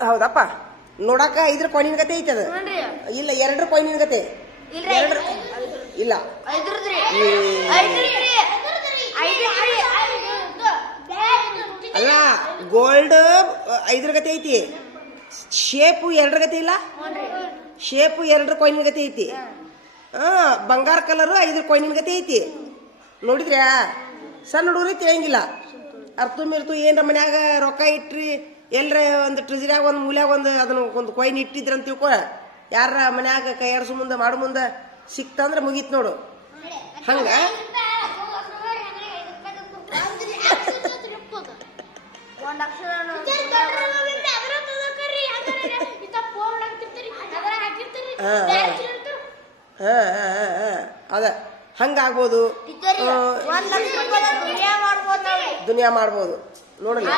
ಹೌದಪ್ಪ ನೋಡಾಕ 5 ಕಾಯಿನ್ ಗತೆ ಐತೆ ಅದು ಇಲ್ಲ 2 ಕಾಯಿನ್ ಗತೆ ಇಲ್ಲ ಅಲ್ಲ ಗೋಲ್ಡ್ 5 ಗತೆ ಐತಿ ಶೇಪು 2 ಗತೆ ಇಲ್ಲ ಶೇಪು 2 ಕಾಯಿನ್ ಗತೆ ಐತಿ ಬಂಗಾರ ಕಲರು 5 ಕಾಯಿನ್ ಗತೆ ಐತಿ ನೋಡಿದ್ರ್ಯಾ ಸಣ್ಣ ಹುಡುಗರು ತಿಳಿಯಂಗಿಲ್ಲ ಅರ್ಥ ಮಿರ್ತು ಏನ್ರ ಮನ್ಯಾಗ ರೊಕ್ಕ ಇಟ್ರಿ ಎಲ್ರ ಒಂದು ಟ್ರೆಜರಿಯಾಗ ಒಂದು ಮೂಲ್ಯಾಗ ಅದನ್ನ ಒಂದು ಕಾಯಿನ್ ಇಟ್ಟಿದ್ರಂತ ತಿಳ್ಕೊ ಯಾರ ಮನ್ಯಾಗ ಕೈ ಆಡ್ಸು ಮುಂದೆ ಮಾಡು ಮುಂದೆ ಸಿಕ್ತಂದ್ರೆ ಮುಗೀತ್ ನೋಡು ಹಂಗ ಅದ ಹಂಗಾಗ್ಬೋದು ದುನಿಯಾ ಮಾಡ್ಬೋದು ನೋಡಲ್ಲ